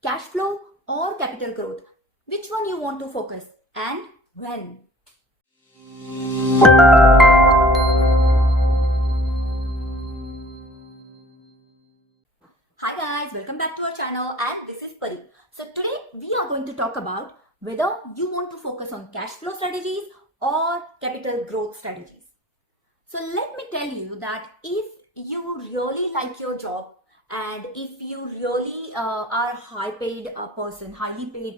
cash flow or capital growth? Which one you want to focus and when? Hi guys, welcome back to our channel and this is Pari. So today we are going to talk about whether you want to focus on cash flow strategies or capital growth strategies. So let me tell you that if you really like your job and if you really are highly paid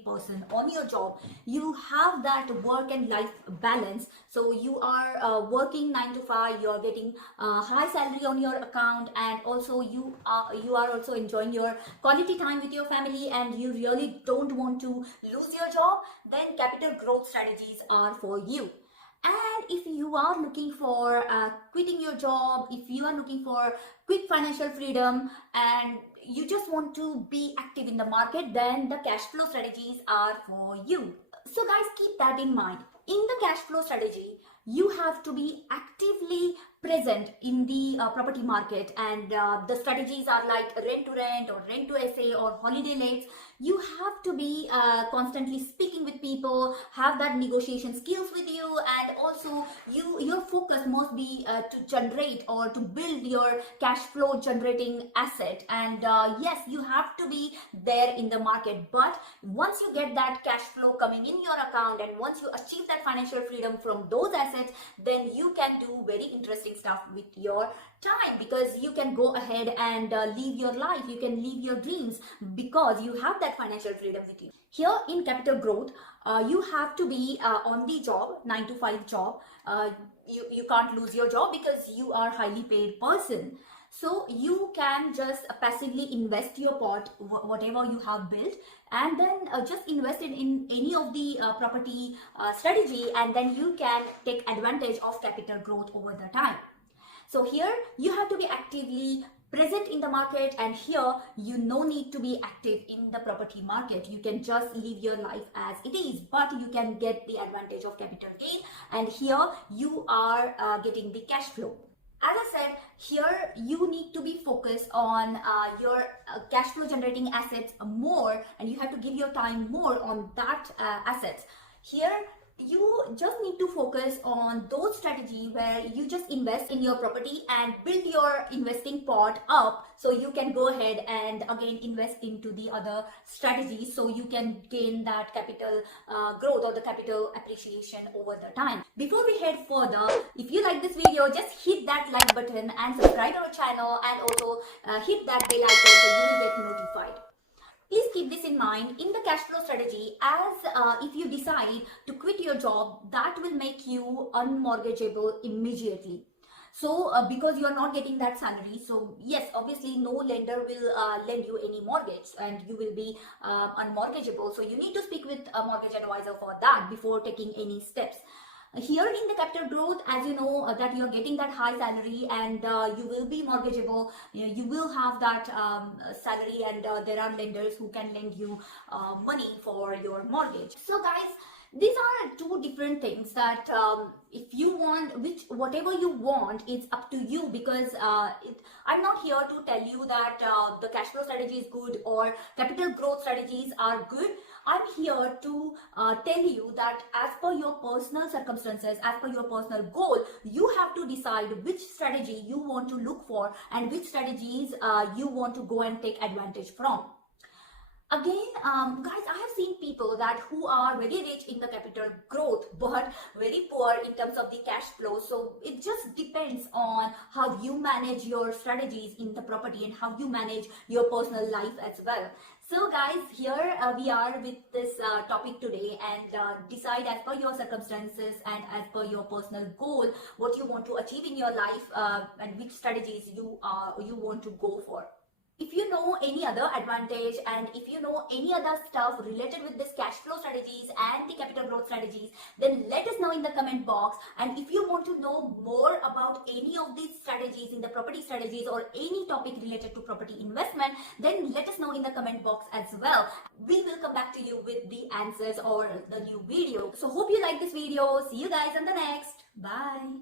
person on your job, you have that work and life balance. So you are working 9 to 5, you are getting high salary on your account, and also you are also enjoying your quality time with your family, and you really don't want to lose your job, then capital growth strategies are for you. And if you are looking for quitting your job, if you are looking for quick financial freedom and you just want to be active in the market, then the cash flow strategies are for you. So guys, keep that in mind. In the cash flow strategy, you have to be actively present in the property market, and the strategies are like rent to rent or rent to SA or holiday lets. You have to be constantly speaking with people, have that negotiation skills with you, and also your focus must be to generate or to build your cash flow generating asset. And yes, you have to be there in the market, but once you get that cash flow coming in your account and once you achieve that financial freedom from those assets, then you can do very interesting stuff with your time, because you can go ahead and live your life, you can live your dreams, because you have that financial freedom with you. Here in capital growth, you have to be on the job, 9 to 5 job. You can't lose your job because you are highly paid person. So you can just passively invest your pot, whatever you have built, and then just invest in any of the property strategy, and then you can take advantage of capital growth over the time. So here you have to be actively present in the market, and here you no need to be active in the property market. You can just live your life as it is, but you can get the advantage of capital gain, and here you are getting the cash flow. As I said, here you need to be focused on your cash flow generating assets more, and you have to give your time more on that assets. Here you just need to focus on those strategies where you just invest in your property and build your investing pot up, so you can go ahead and again invest into the other strategies, so you can gain that capital growth or the capital appreciation over the time. Before we head further, if you like this video, just hit that like button and subscribe our channel, and also hit that bell icon so you will get notified. Please keep this in mind. In the cash flow strategy, as if you decide to quit your job, that will make you unmortgageable immediately. So because you are not getting that salary, so yes, obviously no lender will lend you any mortgage, and you will be unmortgageable. So you need to speak with a mortgage advisor for that before taking any steps. Here in the capital growth, as you know that you're getting that high salary, and you will be mortgageable. You will have that salary, and there are lenders who can lend you money for your mortgage. So guys, these are two different things that if you want, whatever you want, it's up to you, because I'm not here to tell you that the cash flow strategy is good or capital growth strategies are good. I'm here to tell you that as per your personal circumstances, as per your personal goal, you have to decide which strategy you want to look for and which strategies you want to go and take advantage from. Again, guys, I have seen people that who are very rich in the capital growth but very poor in terms of the cash flow. So it just depends on how you manage your strategies in the property and how you manage your personal life as well. So guys, here we are with this topic today, and decide as per your circumstances and as per your personal goal what you want to achieve in your life, and which strategies you want to go for. If you know any other advantage, and if you know any other stuff related with this cash flow strategies and the capital growth strategies, then let us know in the comment box. And if you want to know more about any of these strategies in the property strategies or any topic related to property investment, then let us know in the comment box as well. We will come back to you with the answers or the new video. So hope you like this video. See you guys in the next. Bye.